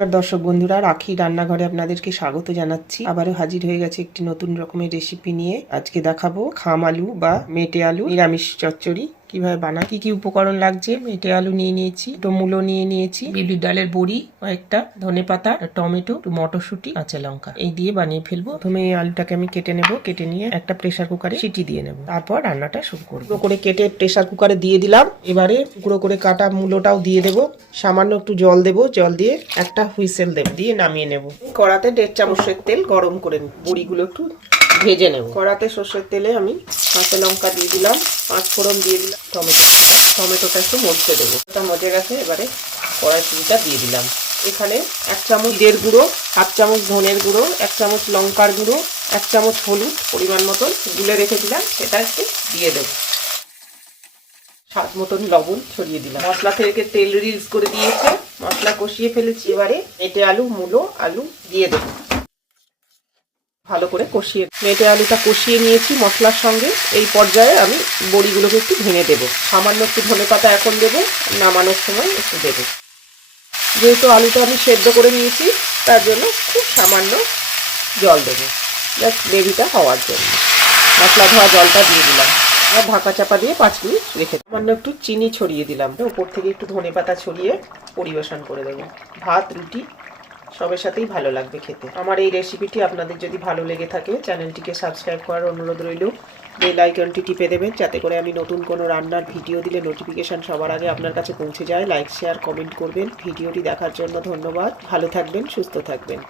দর্শক বন্ধুরা, রাখি রান্নাঘরে আপনাদেরকে স্বাগত জানাচ্ছি। আবারও হাজির হয়ে গেছে একটি নতুন রকমের রেসিপি নিয়ে। আজকে দেখাবো খাম আলু বা মেটে আলু নিরামিষ চচ্চড়ি কিভাবে বানায়। কি কি উপকরণ লাগছে? মেটে আলু নিয়ে নিয়েছি, দুটো মূলো নিয়ে নিয়েছি, বিউলির ডালের বড়ি কয়েকটা, ধনেপাতা, টমেটো, মটরশুঁটি, কাঁচা লঙ্কা, এই দিয়ে বানিয়ে ফেলবো। প্রথমে এই আলুটাকে আমি কেটে নেব। কেটে নিয়ে একটা প্রেসার কুকারে সিটি দিয়ে নেব। তারপর রান্নাটা শুরু করবো। টুকরো করে কেটে প্রেসার কুকারে দিয়ে দিলাম। এবারে টুকরো করে কাটা মূলোটাও দিয়ে দেবো। সামান্য একটু জল দেবো। জল দিয়ে একটা হুইসেল দেবো, দিয়ে নামিয়ে নেব। কড়াতে 1.5 চামচের তেল গরম করে নেব। বড়িগুলো একটু ভেজে নেব। কড়াতে সর্ষের তেলে আমি কাঁচা লঙ্কা দিয়ে দিলাম, 5 ফোড়ন দিয়ে দিলাম, টমেটোটা একটু মজতে দেবো। এটা মজে গেছে। এবারে কড়াইশুঁড়িটা দিয়ে দিলাম। এখানে 1 চামচ জিরের গুঁড়ো, 1/2 চামচ ধনের গুঁড়ো, 1 চামচ লঙ্কার গুঁড়ো, 1 চামচ হলুদ পরিমাণ মতন গুলে রেখেছিলাম, সেটা একটু দিয়ে দেবো। স্বাদ মতন লবণ ছড়িয়ে দিলাম। মশলা থেকে তেল রিলিজ করে দিয়েছে, মশলা কষিয়ে ফেলেছি। এবারে মেটে আলু, মূলো, আলু দিয়ে দেবো। ভালো করে কষিয়ে মেটে আলুটা কষিয়ে নিয়েছি মশলার সঙ্গে। এই পর্যায়ে আমি বড়িগুলোকে একটু ভেঙে দেবো। সামান্য একটু ধনেপাতা এখন দেবো, নামানোর সময় একটু দেবো। যেহেতু আলুটা আমি সেদ্ধ করে নিয়েছি, তার জন্য খুব সামান্য জল দেবো, জাস্ট গ্রেভিটা হওয়ার জন্য। মশলা ধোয়া জলটা দিয়ে দিলাম। আর ঢাকা চাপা দিয়ে 5 মিনিট রেখে সামান্য একটু চিনি ছড়িয়ে দিলাম। উপর থেকে একটু ধনেপাতা ছড়িয়ে পরিবেশন করে দেবো। ভাত, রুটি সবের সাথেই ভালো লাগবে খেতে। আমার এই রেসিপিটি আপনাদের যদি ভালো লেগে থাকে, চ্যানেলটিকে সাবস্ক্রাইব করার অনুরোধ রইল। বেল আইকনটি টিপে দেবেন, যাতে করে আমি নতুন কোনো রান্নার ভিডিও দিলে নোটিফিকেশান সবার আগে আপনার কাছে পৌঁছে যায়। লাইক, শেয়ার, কমেন্ট করবেন। ভিডিওটি দেখার জন্য ধন্যবাদ। ভালো থাকবেন, সুস্থ থাকবেন।